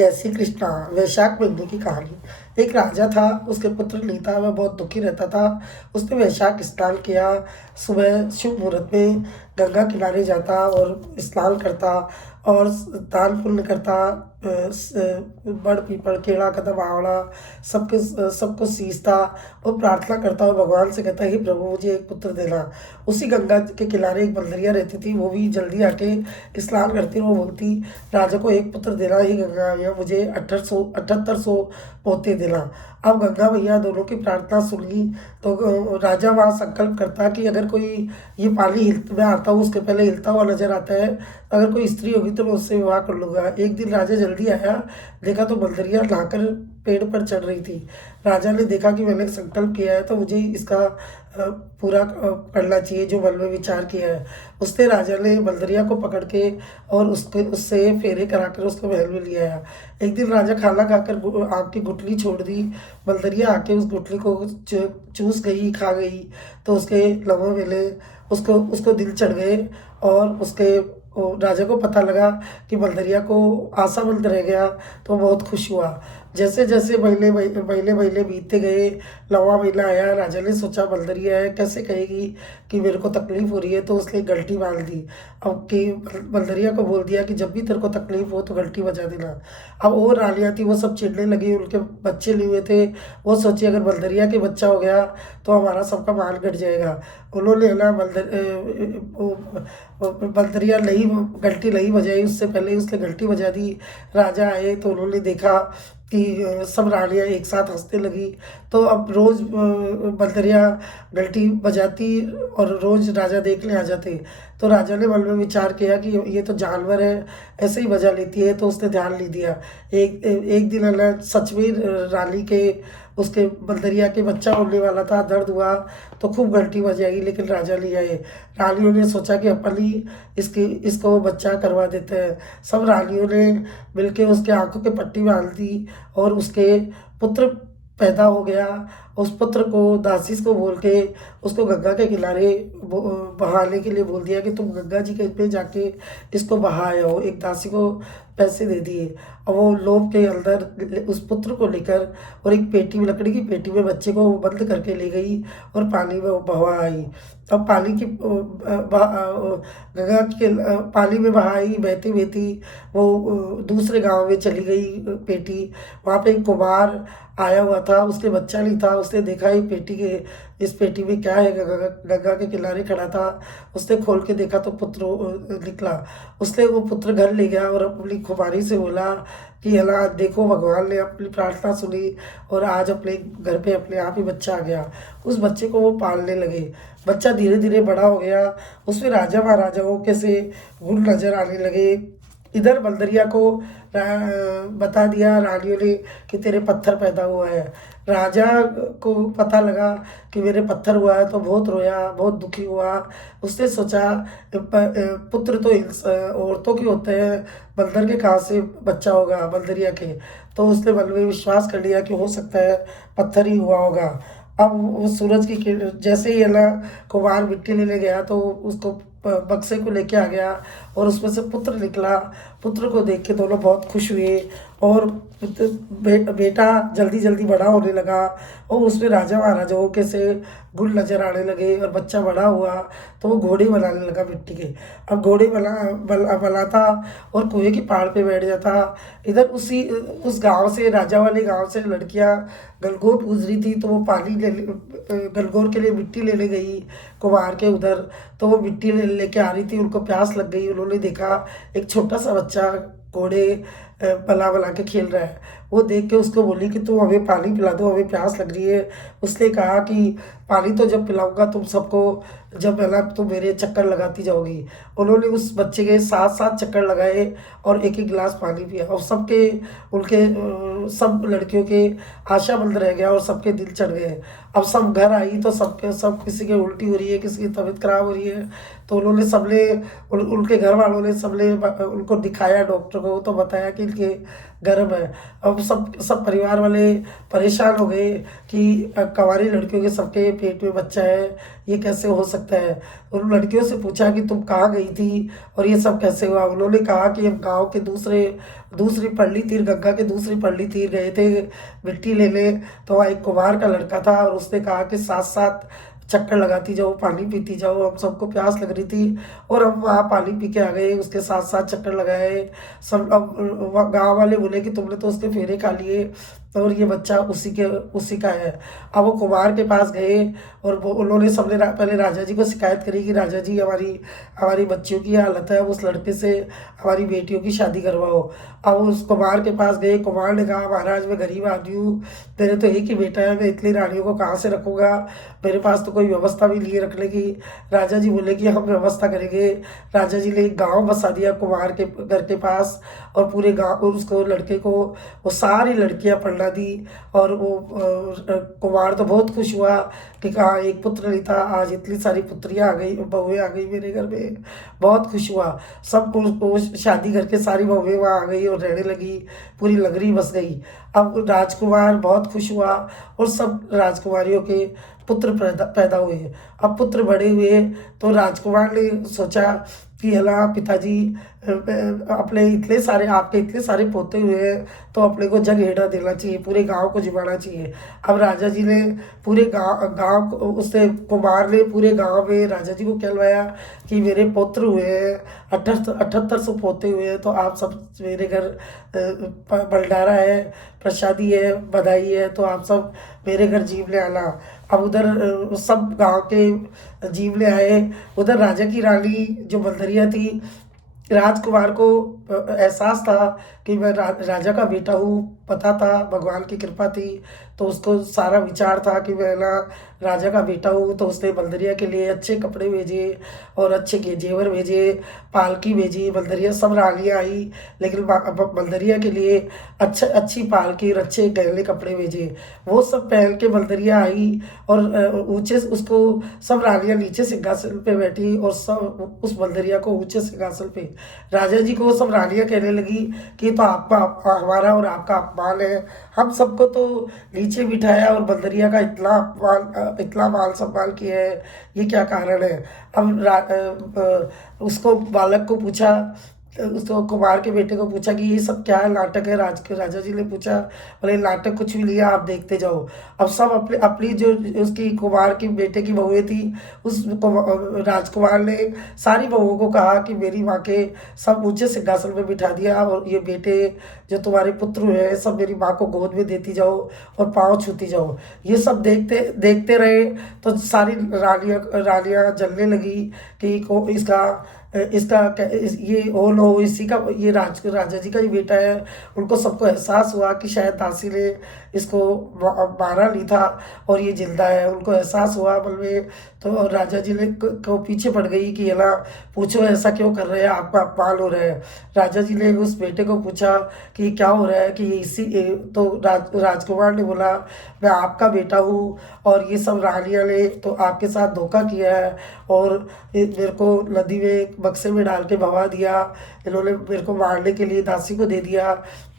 जय श्री कृष्णा। वैशाख महीने की कहानी। एक राजा था, उसके पुत्र नहीं था। वह बहुत दुखी रहता था। उसने वैशाख स्नान किया। सुबह शुभ मुहूर्त में गंगा किनारे जाता और स्नान करता और दान पुण्य करता। बड़ पीपल केड़ा कदम आवड़ा सबके सबको सींचता और प्रार्थना करता और भगवान से कहता, हे प्रभु मुझे एक पुत्र देना। उसी गंगा के किनारे एक बंदरिया रहती थी। वो भी जल्दी आके स्नान करती। वो बोलती, राजा को एक पुत्र देना ही गंगा मैया, मुझे 7800 पोते देना। अब गंगा मैया दोनों की प्रार्थना सुन ली तो राजा वहाँ संकल्प करता कि अगर कोई ये पानी मैं आता हूँ उसके पहले हिलता हुआ नजर आता है, अगर कोई स्त्री होगी तो मैं उससे विवाह कर लूंगा। एक दिन राजा जल्दी आया, देखा तो बंदरिया नहाकर पेड़ पर चढ़ रही थी। राजा ने देखा कि मैंने संकल्प किया है तो मुझे इसका पूरा करना चाहिए जो मन में विचार किया है। उसने राजा ने बंदरिया को पकड़ के और उससे फेरे कराकर उसको महल में लिया आया। एक दिन राजा खाना खाकर आग की गुठली छोड़ दी। बंदरिया आके उस गुठली को चूस गई, खा गई। तो उसके लबों मिले, उसको उसको दिल चढ़ गए और उसके राजा को पता लगा कि बंदरिया को आशाबंद रह गया तो बहुत खुश हुआ। जैसे जैसे महीने महीने महीने बीतते गए, नवा महीना आया। राजा ने सोचा बंदरिया है, कैसे कहेगी कि मेरे को तकलीफ हो रही है, तो उसने घंटी बांध दी। अब कि बंदरिया को बोल दिया कि जब भी तेरे को तकलीफ हो तो घंटी बजा देना। अब वो रानियाँ थी, वो सब चिढ़ने लगी। उनके बच्चे लिए हुए थे। वो सोचे अगर बंदरिया के बच्चा हो गया तो हमारा सबका मान घट जाएगा। उन्होंने है ना बंदरिया नहीं, घंटी नहीं बजाई, उससे पहले ही उसने घंटी बजा दी। राजा आए तो उन्होंने देखा कि सब रानियाँ एक साथ हंसने लगी। तो अब रोज बंदरिया घंटी बजाती और रोज राजा देखने आ जाते। तो राजा ने मन में विचार किया कि ये तो जानवर है, ऐसे ही बजा लेती है। तो उसने ध्यान नहीं दिया। एक एक दिन है ना सच में रानी के उसके बंदरिया के बच्चा होने वाला था। दर्द हुआ तो खूब घंटी बजाई, लेकिन राजा नहीं आए। रानियों ने सोचा कि अपन ही इसको बच्चा करवा देते हैं। सब रानियों ने मिलके उसके आंखों के पट्टी बांध दी और उसके पुत्र पैदा हो गया। उस पुत्र को दासी को बोल के उसको गंगा के किनारे बहाने के लिए बोल दिया कि तुम गंगा जी के पे जाके इसको बहाए हो। एक दासी को पैसे दे दिए और वो लोभ के अंदर उस पुत्र को लेकर और एक पेटी में, लकड़ी की पेटी में बच्चे को बंद करके ले गई और पानी में बहा आई। अब पानी की गंगा के पानी में बहाई, बहती बहती वो दूसरे गांव में चली गई पेटी। वहाँ पे एक कुमार आया हुआ था, उसके बच्चा नहीं था। उसने देखा ये पेटी के, इस पेटी में क्या है, गंगा के किनारे खड़ा था। उसने खोल के देखा तो पुत्र निकला। उसने वो पुत्र घर ले गया और अपनी खुमारी से बोला कि अल्लाह देखो, भगवान ने अपनी प्रार्थना सुनी और आज अपने घर पे अपने आप ही बच्चा आ गया। उस बच्चे को वो पालने लगे। बच्चा धीरे धीरे बड़ा हो गया। उसमें राजा महाराजाओं के से गुण नजर आने लगे। इधर बंदरिया को बता दिया रानियों ने कि तेरे पत्थर पैदा हुआ है। राजा को पता लगा कि मेरे पत्थर हुआ है तो बहुत रोया, बहुत दुखी हुआ। उसने सोचा पुत्र तो औरतों के होते हैं, बंदर के कहाँ से बच्चा होगा, बंदरिया के। तो उसने मन में विश्वास कर लिया कि हो सकता है पत्थर ही हुआ होगा। अब वो सूरज की जैसे ही है ना कुमार मिट्टी लेने गया तो उसको बक्से को लेके आ गया और उसमें से पुत्र निकला। पुत्र को देख के दोनों बहुत खुश हुए और बेटा जल्दी जल्दी बड़ा होने लगा और उसमें राजा महाराजाओं के से गुण नजर आने लगे। और बच्चा बड़ा हुआ तो वो घोड़े बनाने लगा मिट्टी के। अब घोड़े बनाता और कुएं की पहाड़ पे बैठ जाता। इधर उस गांव से, राजा वाले गांव से लड़कियां गलगोर पूज रही थी तो वो पानी गलगोर के लिए मिट्टी लेने गई कुमार के उधर। तो वो मिट्टी लेके आ रही थी, उनको प्यास लग गई। उन्होंने देखा एक छोटा सा बच्चा घोड़े बला बला के खेल रहा है। वो देख के उसको बोली कि तुम हमें पानी पिला दो, हमें प्यास लग रही है। उसने कहा कि पानी तो जब पिलाऊंगा तुम सबको, जब है ना तुम मेरे चक्कर लगाती जाओगी। उन्होंने उस बच्चे के साथ साथ चक्कर लगाए और एक एक गिलास पानी पिया और सबके उनके सब लड़कियों के आशा बंद रह गया और सबके दिल चढ़ गए। अब सब घर आई तो सबके सब, किसी के उल्टी हो रही है, किसी की तबीयत खराब हो रही है। तो उन्होंने सबने उनके घर वालों ने सबने उनको दिखाया डॉक्टर को, तो बताया कि मुश्किल के गर्भ है। अब सब सब परिवार वाले परेशान हो गए कि कंवारी लड़कियों के सबके पेट में बच्चा है, ये कैसे हो सकता है। और उन लड़कियों से पूछा कि तुम कहाँ गई थी और ये सब कैसे हुआ। उन्होंने कहा कि हम गांव के दूसरी पल्ली तीर, गंगा के दूसरी पल्ली तीर गए थे मिट्टी लेने। तो वहाँ एक कुम्हार का लड़का था और उसने कहा कि साथ साथ चक्कर लगाती जाओ, पानी पीती जाओ। हम सबको प्यास लग रही थी और हम वहाँ पानी पी के आ गए, उसके साथ साथ चक्कर लगाए सब। अब गांव वाले बोले कि तुमने तो उसके फेरे खा लिए और ये बच्चा उसी का है। अब वो कुमार के पास गए और वो उन्होंने सबने पहले राजा जी को शिकायत करी कि राजा जी हमारी हमारी बच्चियों की हालत है, अब उस लड़के से हमारी बेटियों की शादी करवाओ। अब उस कुमार के पास गए, कुमार ने कहा महाराज मैं गरीब आदमी हूँ, मेरे तो एक ही बेटा है, मैं इतनी रानियों को कहाँ से रखूँगा, मेरे पास तो कोई व्यवस्था भी नहीं है रखने की। राजा जी बोले कि हम व्यवस्था करेंगे। राजा जी ने एक गाँव बसा दिया कुमार के घर के पास और पूरे गाँव उसको लड़के को वो सारी लड़कियां पढ़ना दी। और वो कुमार तो बहुत खुश हुआ कि कहा एक पुत्र नहीं था, आज इतनी सारी पुत्रियां आ गई, बहुएं आ गई मेरे घर में, बहुत खुश हुआ। सब वो शादी करके सारी बहुएं वहाँ आ गई और रहने लगी, पूरी नगरी बस गई। अब राजकुमार बहुत खुश हुआ और सब राजकुमारियों के पुत्र पैदा हुए। अब पुत्र बड़े हुए तो राजकुमार ने सोचा कि अला पिताजी, अपने इतने सारे आपके इतने सारे पोते हुए हैं तो अपने को जग हेड़ा देना चाहिए, पूरे गांव को जिमाना चाहिए। अब राजा जी ने पूरे गांव उससे कुमार ने पूरे गांव में राजा जी को कहलवाया कि मेरे पुत्र हुए हैं, 7800 पोते हुए हैं, तो आप सब मेरे घर भंडारा है, प्रसादी है, बधाई है, तो आप सब मेरे घर जीवने आना। अब उधर सब गांव के जीवने आए। उधर राजा की रानी जो बंदरिया थी, राजकुमार को एहसास था कि मैं राजा का बेटा हूँ, पता था, भगवान की कृपा थी, तो उसको सारा विचार था कि मैं ना राजा का बेटा हूँ। तो उसने बंदरिया के लिए अच्छे कपड़े भेजे और अच्छे के जेवर भेजे, पालकी भेजी। बंदरिया सब रानियाँ आई लेकिन बंदरिया के लिए अच्छी पालकी और अच्छे गहने कपड़े भेजे। वो सब पहन के बंदरिया आई और ऊंचे उसको सब रानियाँ नीचे सिंहासन पे बैठी और सब उस बंदरिया को ऊंचे सिंहासन पे। राजा जी को वो सब रानियाँ कहने लगी कि ये तो आपका हमारा और आपका अपमान है, हम सबको तो नीचे बिठाया और बंदरिया का इतना मान सम्मान किया है, ये क्या कारण है। अब उसको बालक को पूछा, उसको कुमार के बेटे को पूछा कि ये सब क्या है, नाटक है। राजा जी ने पूछा, बोले नाटक कुछ भी नहीं है, आप देखते जाओ। अब सब अपने अपनी जो उसकी कुमार की बेटे की बहुएं थी, उस राजकुमार ने सारी बहुओं को कहा कि मेरी माँ के सब ऊंचे सिंहासन में बिठा दिया और ये बेटे जो तुम्हारे पुत्र हुए हैं सब मेरी माँ को गोद में देती जाओ और पाँव छूती जाओ। ये सब देखते देखते रहे तो सारी रानियाँ जलने लगी कि ये हो लो, इसी का, ये राजा जी का ही बेटा है। उनको सबको एहसास हुआ कि शायद दासी ने इसको मारा नहीं था और ये जिंदा है। उनको एहसास हुआ बल में, तो राजा जी ने को पीछे पड़ गई कि ये ना पूछो ऐसा क्यों कर रहे हैं, आपका अपमान हो रहा है। राजा जी ने उस बेटे को पूछा कि क्या हो रहा है, कि तो राजकुमार ने बोला मैं आपका बेटा हूँ और ये सब रानियाँ ने तो आपके साथ धोखा किया है और मेरे को नदी में बक्से में डाल के भगा दिया, इन्होंने मेरे को मारने के लिए दासी को दे दिया।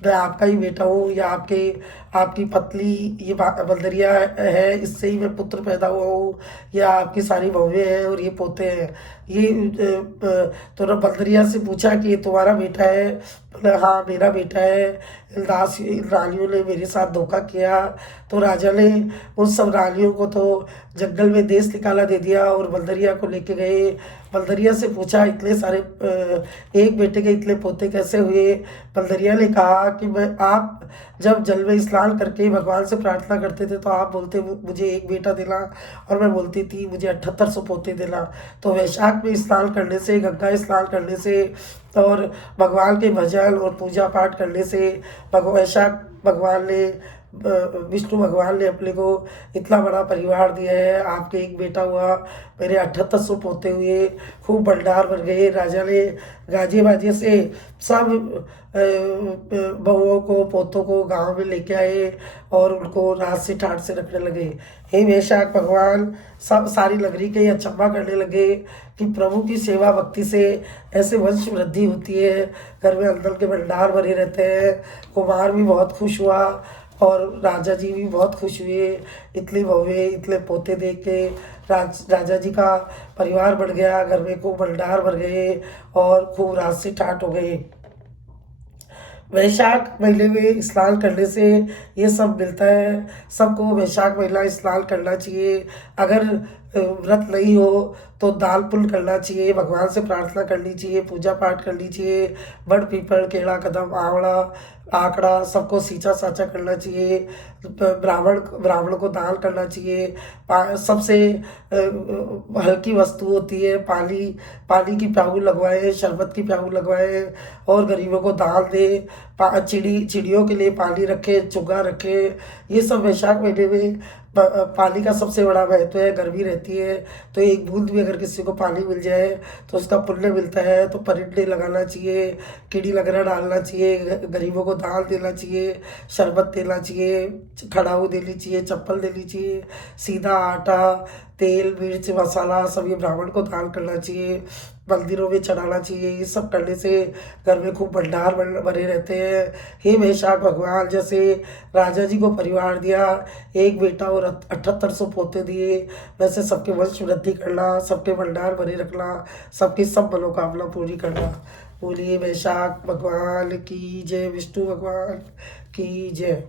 मैं आपका ही बेटा हूँ, या आपकी पतली ये बंदरिया है, इससे ही मैं पुत्र पैदा हुआ हूँ, या आपकी सारी बहुएं हैं और ये पोते हैं। ये तो बंदरिया से पूछा कि ये तुम्हारा बेटा है। बोले हाँ मेरा बेटा है, इन रानियों ने मेरे साथ धोखा किया। तो राजा ने उन सब रानियों को तो जंगल में देश निकाला दे दिया और बंदरिया को लेके गए। बंदरिया से पूछा इतने सारे एक बेटे के इतने पोते कैसे हुए। बंदरिया ने कहा कि आप जब जल में स्नान करके भगवान से प्रार्थना करते थे तो आप बोलते मुझे एक बेटा देना और मैं बोलती थी मुझे 7800 पोते देना। तो वैशाख में स्नान करने से, गंगा स्नान करने से और भगवान के भजन और पूजा पाठ करने से वैशाख भगवान ने विष्णु भगवान ने अपने को इतना बड़ा परिवार दिया है। आपके एक बेटा हुआ, मेरे 7800 पोते हुए, खूब भंडार भर गए। राजा ने गाजे बाजे से सब बहुओं को, पोतों को गांव में लेके आए और उनको रात से ठाट से रखने लगे। हे वैशाख भगवान, सब सारी नगरी के अचंभा करने लगे कि प्रभु की सेवा भक्ति से ऐसे वंश वृद्धि होती है, घर में अन्न के भंडार भरे रहते हैं। कुमार भी बहुत खुश हुआ और राजा जी भी बहुत खुश हुए। इतने बहुए, इतने पोते देख के राजा जी का परिवार बढ़ गया, घर में खूब भंडार भर गए और खूब रात से ठाट हो गए। वैशाख महीने में स्नान करने से ये सब मिलता है। सबको वैशाख महीना स्नान करना चाहिए। अगर व्रत नहीं हो तो दाल पुण्य करना चाहिए, भगवान से प्रार्थना करनी चाहिए, पूजा पाठ करनी चाहिए। बड़ पीपल, केला, कदम, आंवला, आंकड़ा सबको सींचा साचा करना चाहिए। ब्राह्मण को दान करना चाहिए। सबसे हल्की वस्तु होती है पानी। पानी की प्याऊ लगवाएं, शरबत की प्याऊ लगवाएं और गरीबों को दान दें। चिड़ियों के लिए पानी रखें, चुग्गा रखें। ये सब वैशाख महीने में पानी का सबसे बड़ा महत्व है। गर्मी रहती है तो एक बूंद भी अगर किसी को पानी मिल जाए तो उसका पुण्य मिलता है। तो परिंदे लगाना चाहिए, कीड़ी वगैरह डालना चाहिए, गरीबों को दाल देना चाहिए, शरबत देना चाहिए, खड़ाऊ देनी चाहिए, चप्पल देनी चाहिए, सीधा आटा, तेल, मिर्च, मसाला सब ये ब्राह्मण को दान करना चाहिए, मंदिरों में चढ़ाना चाहिए। ये सब करने से घर में खूब भंडार भरे रहते हैं। हे वैशाख भगवान, जैसे राजा जी को परिवार दिया, एक बेटा और 7800 पोते दिए, वैसे सबके वंश वृद्धि करना, सबके भंडार भरे रखना, सबकी सब मनोकामना पूरी करना। बोलिए वैशाख भगवान की जय, विष्णु भगवान की जय।